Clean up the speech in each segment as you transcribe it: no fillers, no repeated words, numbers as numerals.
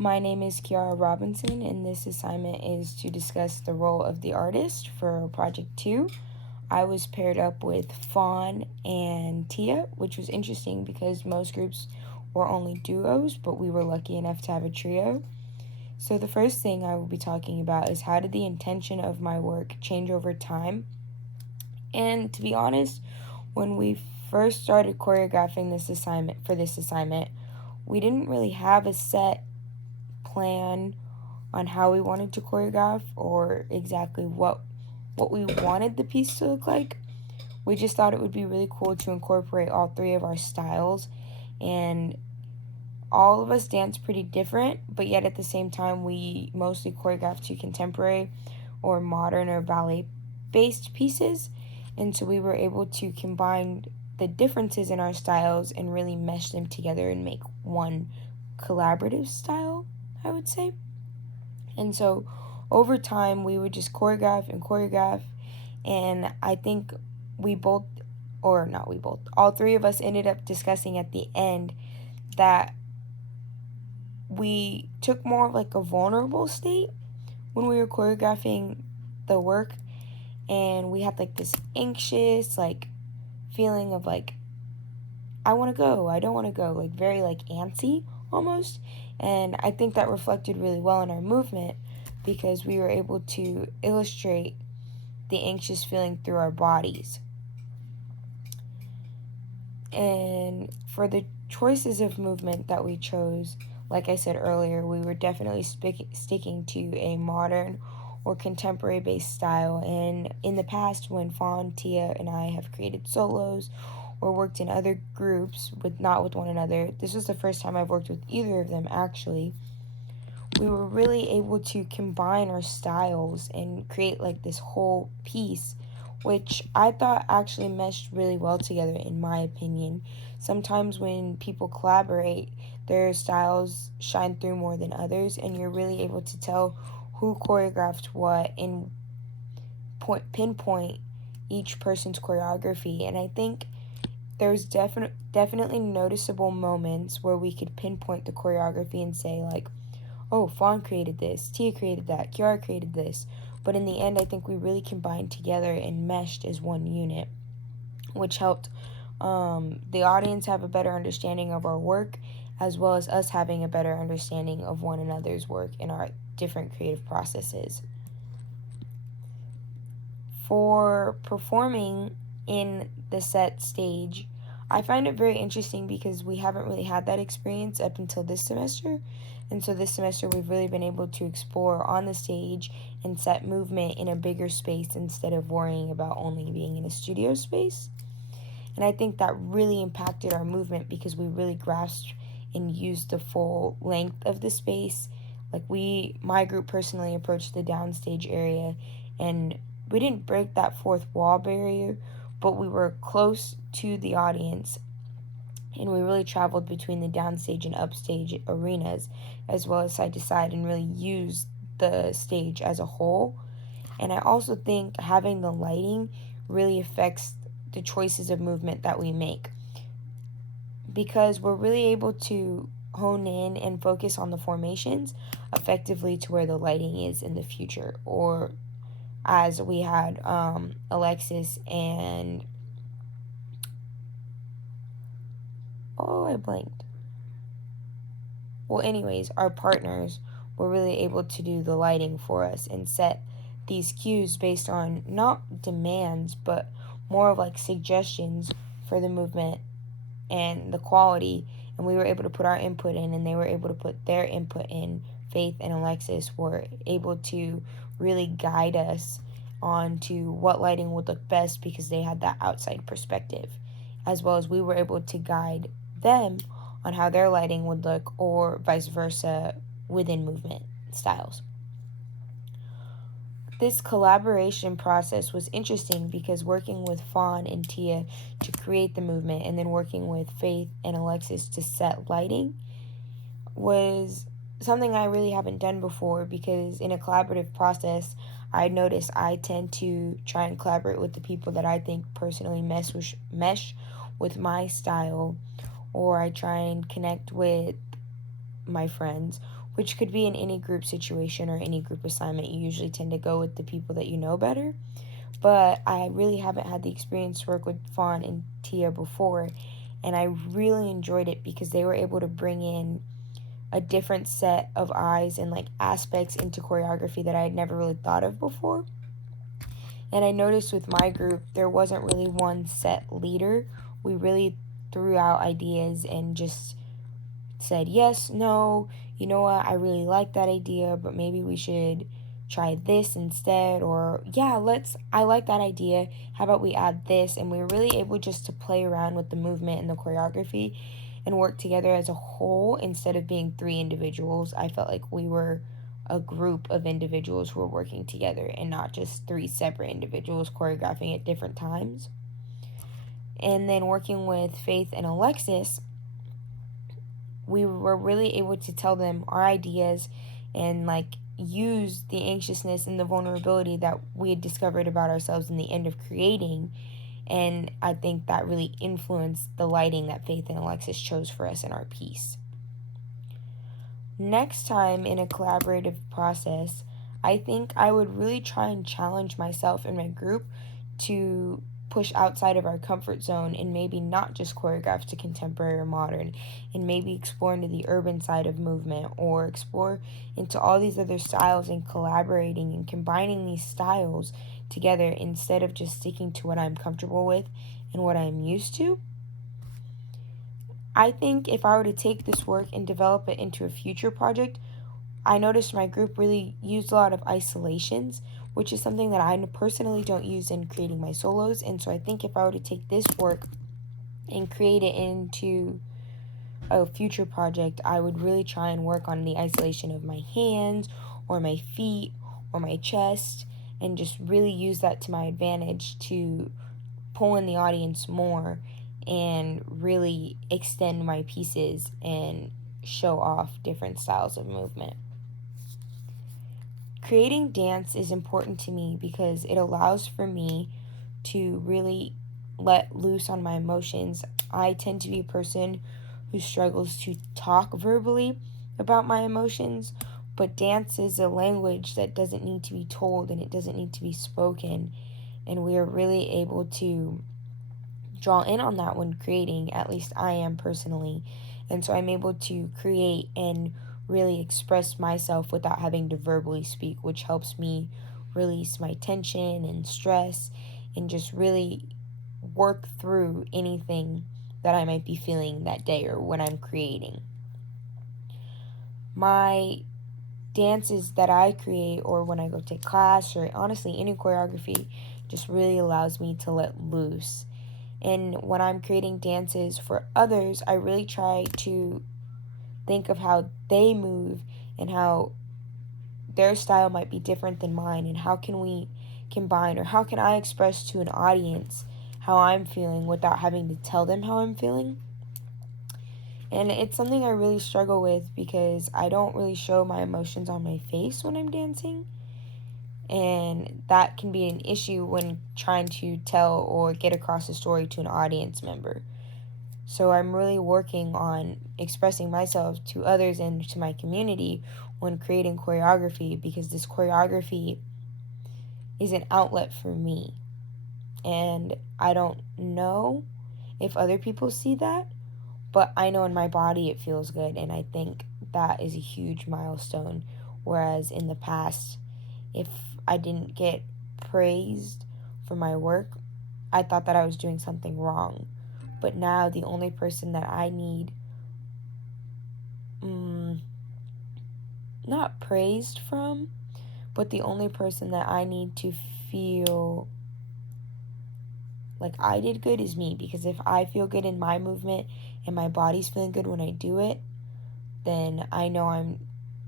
My name is Schumann-Robinson, and this assignment is to discuss the role of the artist for Project 2. I was paired up with Fawn and Tia, which was interesting because most groups were only duos, but we were lucky enough to have a trio. So the first thing I will be talking about is how did the intention of my work change over time? And to be honest, when we first started choreographing this assignment, we didn't really have a set plan on how we wanted to choreograph or exactly what we wanted the piece to look like. We just thought it would be really cool to incorporate all three of our styles, and all of us dance pretty different, but yet at the same time we mostly choreograph to contemporary or modern or ballet based pieces, and so we were able to combine the differences in our styles and really mesh them together and make one collaborative style, I would say. And so over time, we would just choreograph. And I think all three of us ended up discussing at the end that we took more of like a vulnerable state when we were choreographing the work. And we had like this anxious, like, feeling of like, I want to go, I don't want to go, like very like antsy almost. And I think that reflected really well in our movement because we were able to illustrate the anxious feeling through our bodies. And for the choices of movement that we chose, like I said earlier, we were definitely sticking to a modern or contemporary based style. And in the past, when Fawn, Tia, and I have created solos or worked in other groups not with one another, this was the first time I've worked with either of them actually. We were really able to combine our styles and create like this whole piece, which I thought actually meshed really well together, in my opinion. Sometimes when people collaborate, their styles shine through more than others, and you're really able to tell who choreographed what and pinpoint each person's choreography. And I think there's definitely noticeable moments where we could pinpoint the choreography and say like, oh, Fawn created this, Tia created that, Kiara created this. But in the end, I think we really combined together and meshed as one unit, which helped the audience have a better understanding of our work, as well as us having a better understanding of one another's work and our different creative processes. For performing in the set stage, I find it very interesting because we haven't really had that experience up until this semester. And so this semester we've really been able to explore on the stage and set movement in a bigger space instead of worrying about only being in a studio space. And I think that really impacted our movement because we really grasped and used the full length of the space. Like my group personally approached the downstage area, and we didn't break that fourth wall barrier, but we were close to the audience, and we really traveled between the downstage and upstage arenas as well as side to side and really used the stage as a whole. And I also think having the lighting really affects the choices of movement that we make because we're really able to hone in and focus on the formations effectively to where the lighting is in the future, or as we had Alexis and I blanked. Well, anyways, our partners were really able to do the lighting for us and set these cues based on not demands, but more of like suggestions for the movement and the quality. And we were able to put our input in, and they were able to put their input in. Faith and Alexis were able to really guide us on to what lighting would look best because they had that outside perspective, as well as we were able to guide them on how their lighting would look, or vice versa within movement styles. This collaboration process was interesting because working with Fawn and Tia to create the movement and then working with Faith and Alexis to set lighting was something I really haven't done before, because in a collaborative process, I notice I tend to try and collaborate with the people that I think personally mesh with my style, or I try and connect with my friends which could be in any group situation or any group assignment. You usually tend to go with the people that you know better. But I really haven't had the experience to work with Fawn and Tia before, and I really enjoyed it because they were able to bring in a different set of eyes and like aspects into choreography that I had never really thought of before. And I noticed with my group, there wasn't really one set leader. We really threw out ideas and just said, yes, no, you know what, I really like that idea, but maybe we should try this instead. Or, yeah, I like that idea. How about we add this? And we were really able just to play around with the movement and the choreography and work together as a whole instead of being three individuals. I felt like we were a group of individuals who were working together and not just three separate individuals choreographing at different times. And then working with Faith and Alexis, we were really able to tell them our ideas and like use the anxiousness and the vulnerability that we had discovered about ourselves in the end of creating. And I think that really influenced the lighting that Faith and Alexis chose for us in our piece. Next time in a collaborative process, I think I would really try and challenge myself and my group to push outside of our comfort zone and maybe not just choreograph to contemporary or modern, and maybe explore into the urban side of movement or explore into all these other styles and collaborating and combining these styles together instead of just sticking to what I'm comfortable with and what I'm used to. I think if I were to take this work and develop it into a future project, I noticed my group really used a lot of isolations, which is something that I personally don't use in creating my solos. And so I think if I were to take this work and create it into a future project, I would really try and work on the isolation of my hands or my feet or my chest and just really use that to my advantage to pull in the audience more and really extend my pieces and show off different styles of movement. Creating dance is important to me because it allows for me to really let loose on my emotions. I tend to be a person who struggles to talk verbally about my emotions, but dance is a language that doesn't need to be told and it doesn't need to be spoken. And we are really able to draw in on that when creating, at least I am personally. And so I'm able to create and really express myself without having to verbally speak, which helps me release my tension and stress and just really work through anything that I might be feeling that day or when I'm creating. My dances that I create or when I go take class or honestly any choreography just really allows me to let loose. And when I'm creating dances for others, I really try to think of how they move and how their style might be different than mine, and how can we combine, or how can I express to an audience how I'm feeling without having to tell them how I'm feeling. And it's something I really struggle with because I don't really show my emotions on my face when I'm dancing. And that can be an issue when trying to tell or get across a story to an audience member. So I'm really working on expressing myself to others and to my community when creating choreography, because this choreography is an outlet for me. And I don't know if other people see that, but I know in my body it feels good, and I think that is a huge milestone. Whereas in the past, if I didn't get praised for my work, I thought that I was doing something wrong. But now the only person that I need, not praised from, but the only person that I need to feel like I did good is me. Because if I feel good in my movement and my body's feeling good when I do it, then I know I'm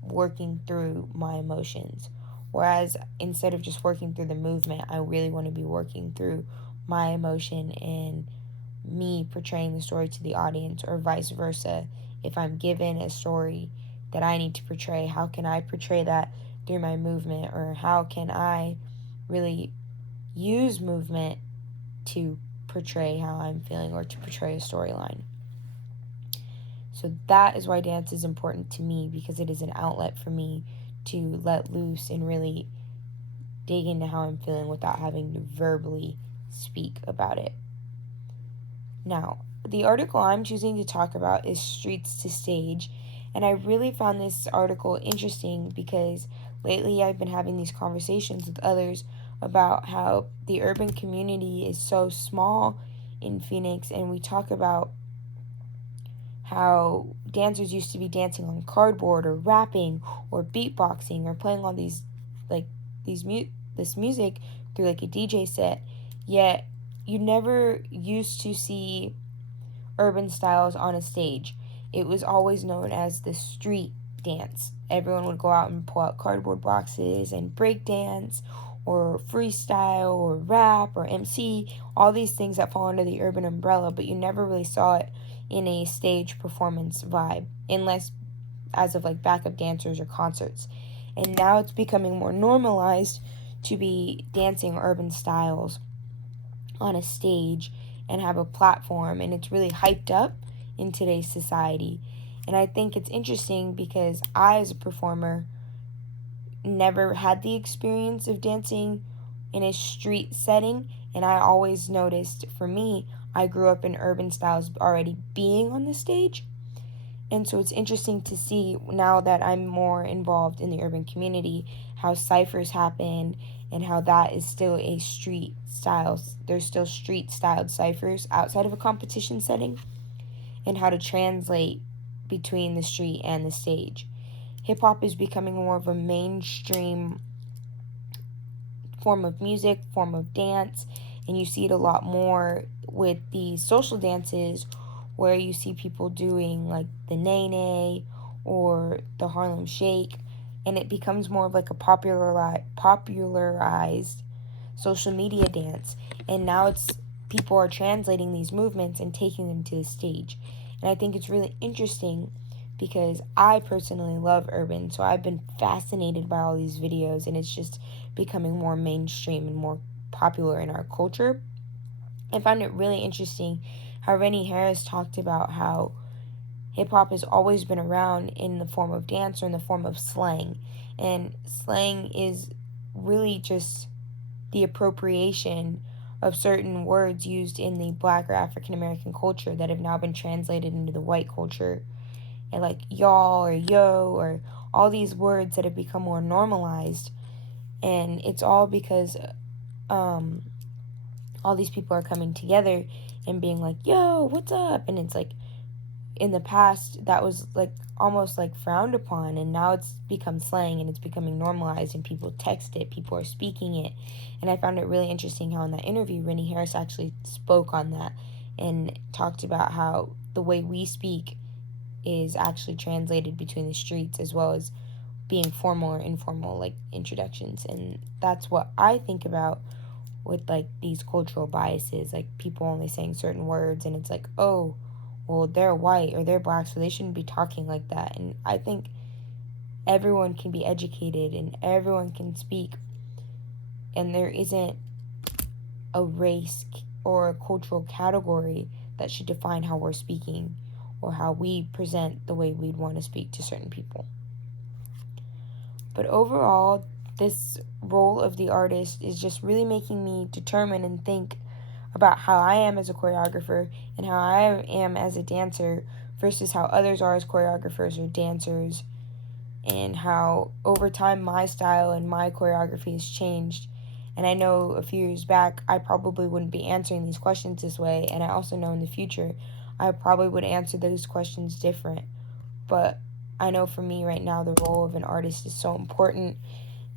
working through my emotions. Whereas instead of just working through the movement, I really want to be working through my emotion and me portraying the story to the audience, or vice versa. If I'm given a story that I need to portray, how can I portray that through my movement? Or how can I really use movement to portray how I'm feeling or to portray a storyline? So that is why dance is important to me, because it is an outlet for me to let loose and really dig into how I'm feeling without having to verbally speak about it. Now, the article I'm choosing to talk about is Streets to Stage, and I really found this article interesting because lately I've been having these conversations with others about how the urban community is so small in Phoenix, and we talk about how dancers used to be dancing on cardboard or rapping or beatboxing or playing all these like this music through like a DJ set, yet you never used to see urban styles on a stage. It was always known as the street dance. Everyone would go out and pull out cardboard boxes and break dance or freestyle or rap or MC, all these things that fall under the urban umbrella, but you never really saw it in a stage performance vibe, unless as of like backup dancers or concerts. And now it's becoming more normalized to be dancing urban styles on a stage and have a platform, and it's really hyped up in today's society. And I think it's interesting because I, as a performer, never had the experience of dancing in a street setting, and I always noticed, for me, I grew up in urban styles already being on the stage. And so it's interesting to see now that I'm more involved in the urban community how ciphers happen and how that is still a street style. There's still street styled ciphers outside of a competition setting, and how to translate between the street and the stage. Hip hop is becoming more of a mainstream form of music, form of dance, and you see it a lot more with these social dances where you see people doing like the Nene or the Harlem Shake, and it becomes more of like a popularized social media dance. And now it's people are translating these movements and taking them to the stage. And I think it's really interesting because I personally love urban, so I've been fascinated by all these videos, and it's just becoming more mainstream and more popular in our culture. I found it really interesting how Rennie Harris talked about how hip hop has always been around in the form of dance or in the form of slang. And slang is really just the appropriation of certain words used in the Black or African American culture that have now been translated into the white culture. And like y'all or yo or all these words that have become more normalized. And it's all because all these people are coming together and being like, yo, what's up? And it's like, in the past, that was like almost like frowned upon, and now it's become slang and it's becoming normalized, and people text it, people are speaking it. And I found it really interesting how in that interview, Rennie Harris actually spoke on that and talked about how the way we speak is actually translated between the streets as well as being formal or informal, like introductions. And that's what I think about with like these cultural biases, like people only saying certain words, and it's like, oh, well, they're white or they're black, so they shouldn't be talking like that. And I think everyone can be educated and everyone can speak, and there isn't a race or a cultural category that should define how we're speaking or how we present the way we'd want to speak to certain people. But overall, this role of the artist is just really making me determine and think about how I am as a choreographer and how I am as a dancer versus how others are as choreographers or dancers, and how over time my style and my choreography has changed. And I know a few years back I probably wouldn't be answering these questions this way, and I also know in the future I probably would answer those questions different. But I know for me right now the role of an artist is so important,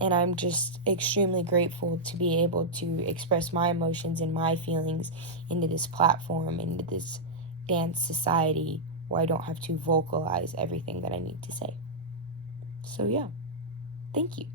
and I'm just extremely grateful to be able to express my emotions and my feelings into this platform, into this dance society where I don't have to vocalize everything that I need to say. So, yeah, thank you.